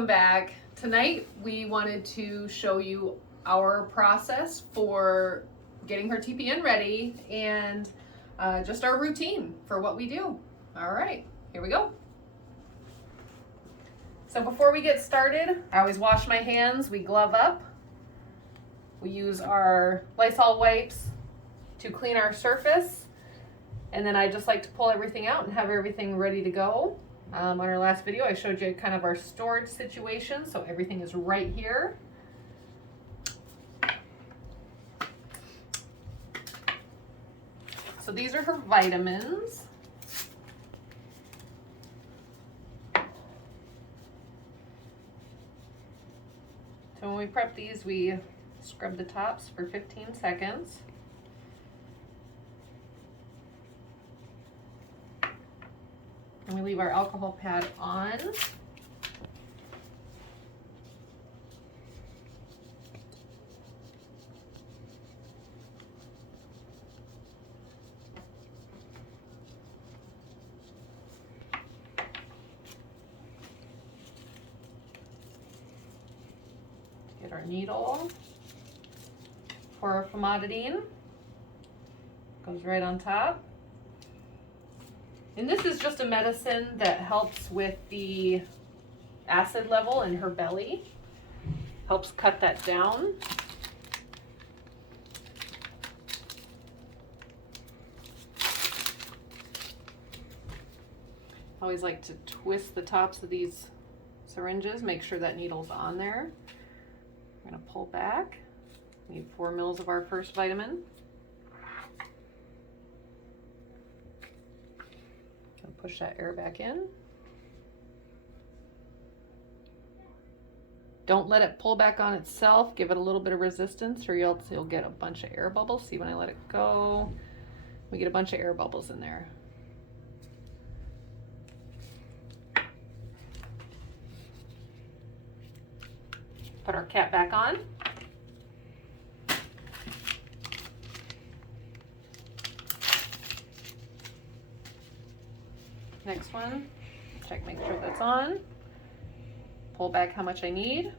welcome back. Tonight we wanted to show you our process for getting her TPN ready and just our routine for what we do. All right, here we go. So before we get started, I always wash my hands. We glove up. We use our Lysol wipes to clean our surface. And then I just like to pull everything out and have everything ready to go. On our last video, I showed you kind of our storage situation, so everything is right here. So these are her vitamins. So when we prep these, we scrub the tops for 15 seconds. And we leave our alcohol pad on. Get our needle for our famotidine. Goes right on top. And this is just a medicine that helps with the acid level in her belly. Helps cut that down. I always like to twist the tops of these syringes, make sure that needle's on there. We're gonna pull back. We need 4 mils of our first vitamin. Push that air back in. Don't let it pull back on itself. Give it a little bit of resistance or you'll get a bunch of air bubbles. See when I let it go, we get a bunch of air bubbles in there. Put our cap back on. Next one, check, make sure that's on. Pull back how much I need.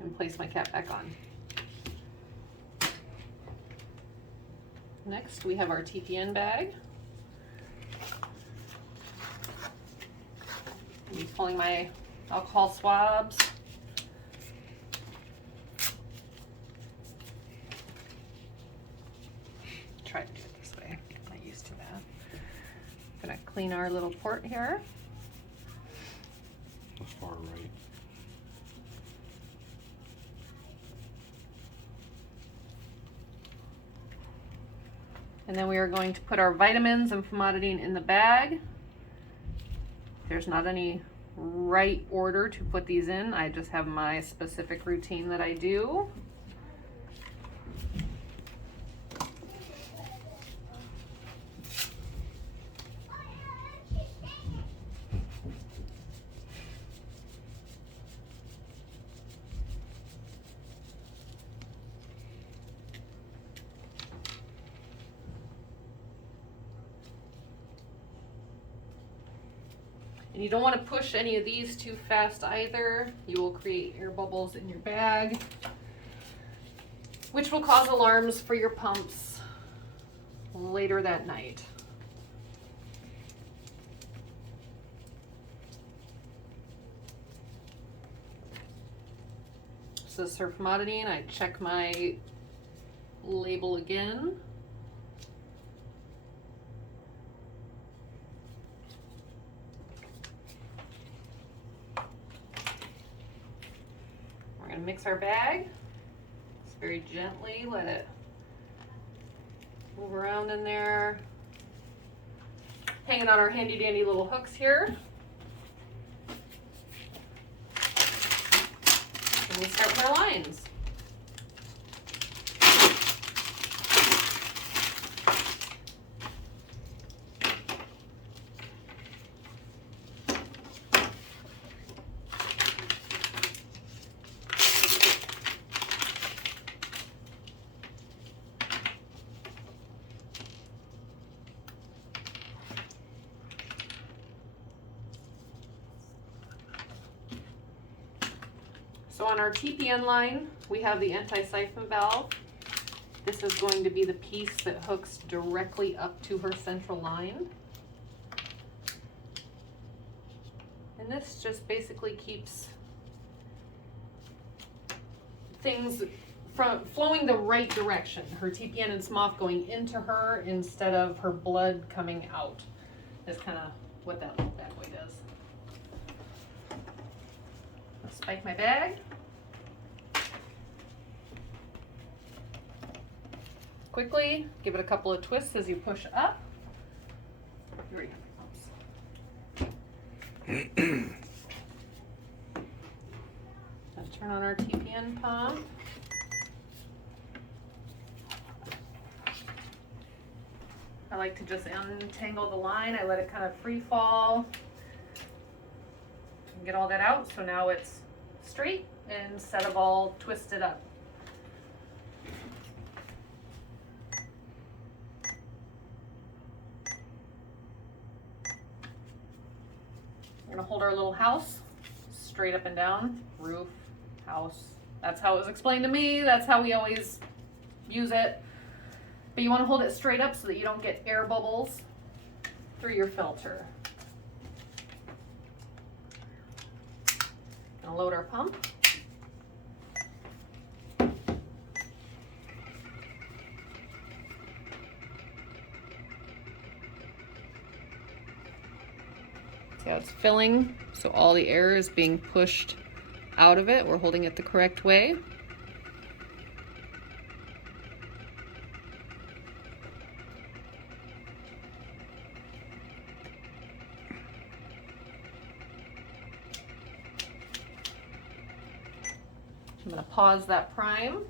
And place my cap back on. Next, we have our TPN bag. I'm pulling my alcohol swabs. Try to do it this way. I'm not used to that. I'm gonna clean our little port here. That's far right. And then we are going to put our vitamins and famotidine in the bag. There's not any right order to put these in. I just have my specific routine that I do. And you don't want to push any of these too fast either. You will create air bubbles in your bag, which will cause alarms for your pumps later that night. So this is her famotidine. I check my label again. Mix our bag. Just very gently let it move around in there. Hanging on our handy dandy little hooks here. And we start with our lines. So on our TPN line, we have the anti-siphon valve. This is going to be the piece that hooks directly up to her central line. And this just basically keeps things from flowing the right direction. Her TPN and SMOF going into her instead of her blood coming out. That's kind of what that little bad boy does. I'll spike my bag. Quickly, give it a couple of twists as you push up. Here we go. Let's turn on our TPN pump. I like to just untangle the line. I let it kind of free fall and get all that out. So now it's straight instead of all twisted up. We're gonna hold our little house straight up and down, roof, house. That's how it was explained to me. That's how we always use it. But you want to hold it straight up so that you don't get air bubbles through your filter. Gonna load our pump. See how it's filling? So all the air is being pushed out of it. We're holding it the correct way. I'm going to pause that prime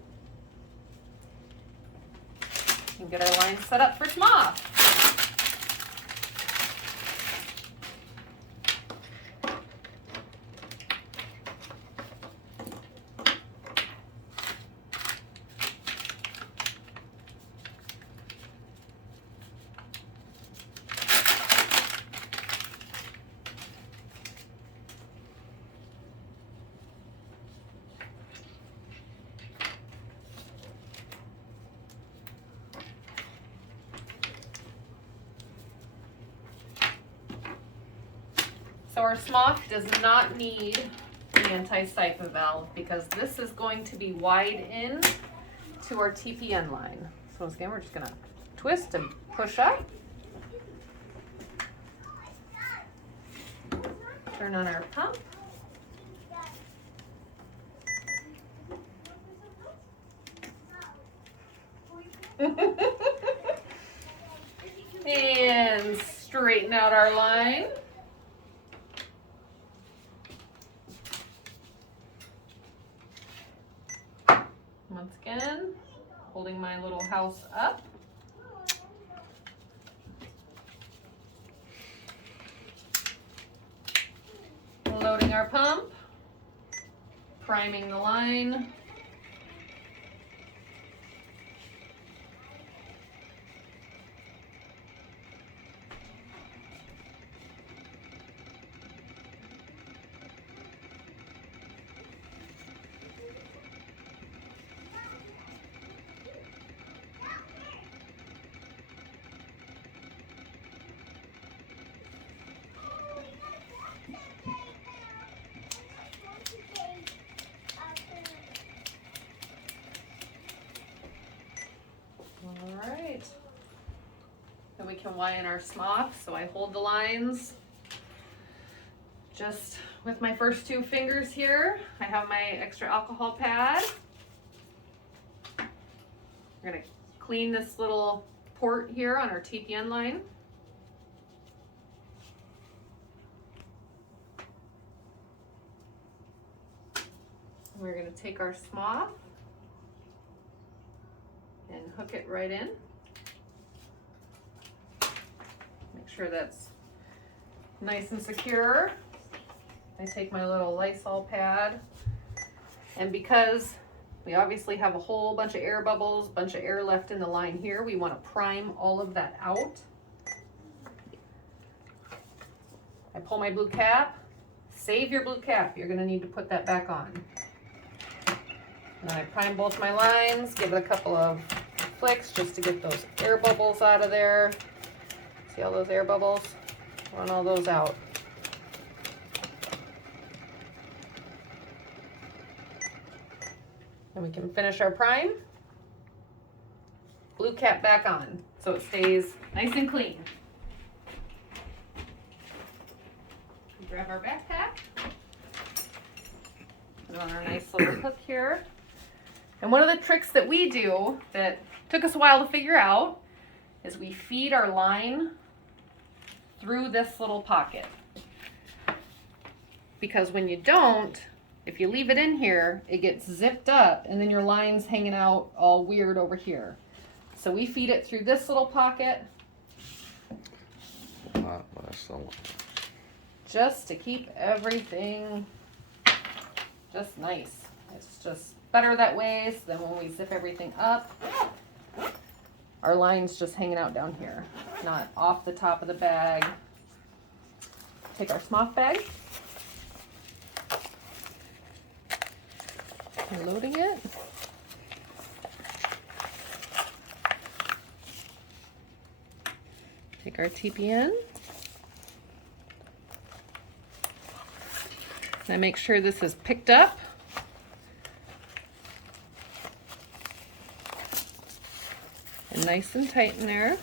and get our line set up for SMOF. So our SMOF does not need an anti-siphon valve because this is going to be wide in to our TPN line. So again, we're just gonna twist and push up. Turn on our pump. And straighten out our line. Once again, holding my little house up. Loading our pump, priming the line. Alright, then we can Y in our SMOF. So I hold the lines just with my first two fingers here. I have my extra alcohol pad. We're going to clean this little port here on our TPN line. We're going to take our SMOF and hook it right in. Make sure that's nice and secure. I take my little Lysol pad, and because we obviously have a whole bunch of air bubbles, bunch of air left in the line here, we want to prime all of that out. I pull my blue cap. Save your blue cap. You're going to need to put that back on. And I prime both my lines, give it a couple of flicks just to get those air bubbles out of there. See all those air bubbles? Run all those out. And we can finish our prime. Glue cap back on so it stays nice and clean. Grab our backpack. Put it on our nice little hook here. And one of the tricks that we do that took us a while to figure out is we feed our line through this little pocket. Because when you don't, if you leave it in here, it gets zipped up and then your line's hanging out all weird over here. So we feed it through this little pocket just to keep everything just nice. It's just better that way, so then when we zip everything up, our line's just hanging out down here, not off the top of the bag. Take our smock bag. Loading it. Take our TPN. And I make sure this is picked up. And nice and tight in there.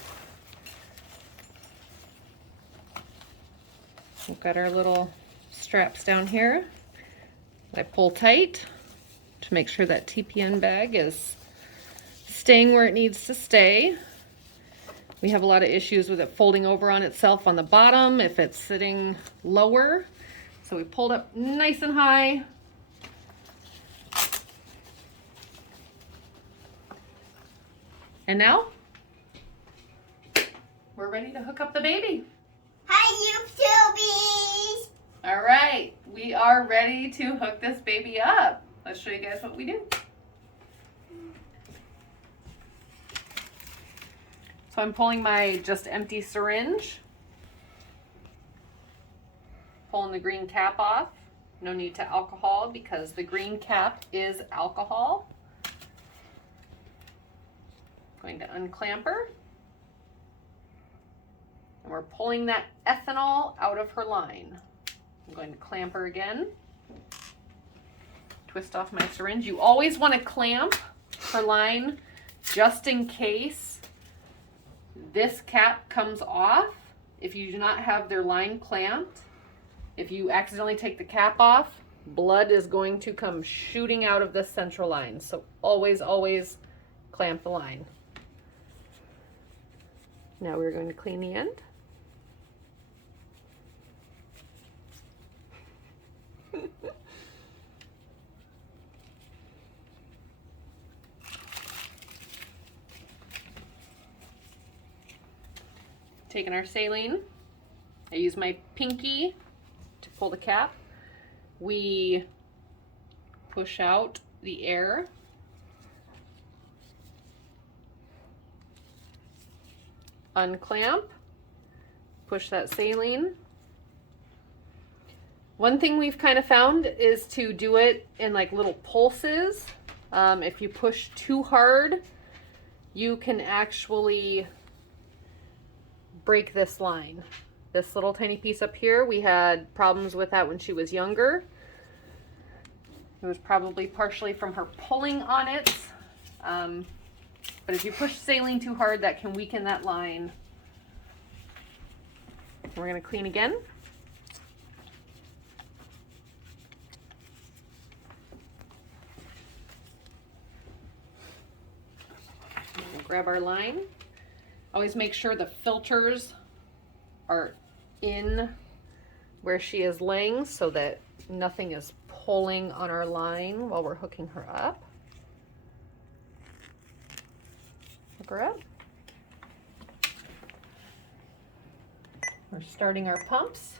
We've got our little straps down here. I pull tight to make sure that TPN bag is staying where it needs to stay. We have a lot of issues with it folding over on itself on the bottom if it's sitting lower. So we pulled up nice and high. And now we're ready to hook up the baby. Hi, you Tubies! All right, we are ready to hook this baby up. Let's show you guys what we do. So I'm pulling my just empty syringe, pulling the green cap off. No need to alcohol because the green cap is alcohol. Going to unclamp her. And we're pulling that ethanol out of her line. I'm going to clamp her again. Twist off my syringe. You always want to clamp her line just in case this cap comes off. If you do not have their line clamped, if you accidentally take the cap off, blood is going to come shooting out of this central line. So always, always clamp the line. Now we're going to clean the end. Taking our saline, I use my pinky to pull the cap. We push out the air. Unclamp, push that saline. One thing we've kind of found is to do it in like little pulses. If you push too hard, you can actually break this line. This little tiny piece up here, we had problems with that when she was younger. It was probably partially from her pulling on it. But if you push saline too hard, that can weaken that line. We're going to clean again. We'll grab our line. Always make sure the filters are in where she is laying so that nothing is pulling on our line while we're hooking her up. Hook her up. We're starting our pumps.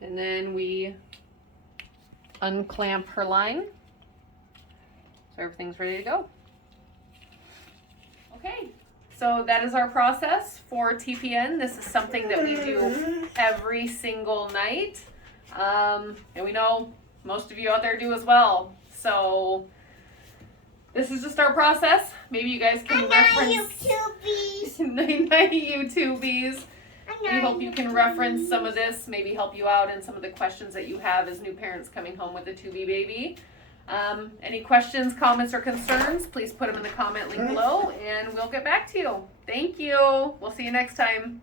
And then we unclamp her line. So everything's ready to go. Okay, so that is our process for TPN. This is something that we do every single night. And we know most of you out there do as well. So this is just our process. Maybe you guys can reference night YouTubies. We hope you can reference some of this, maybe help you out in some of the questions that you have as new parents coming home with a Tubie baby. Any questions, comments, or concerns, please put them in the comment link below and we'll get back to you. Thank you. We'll see you next time.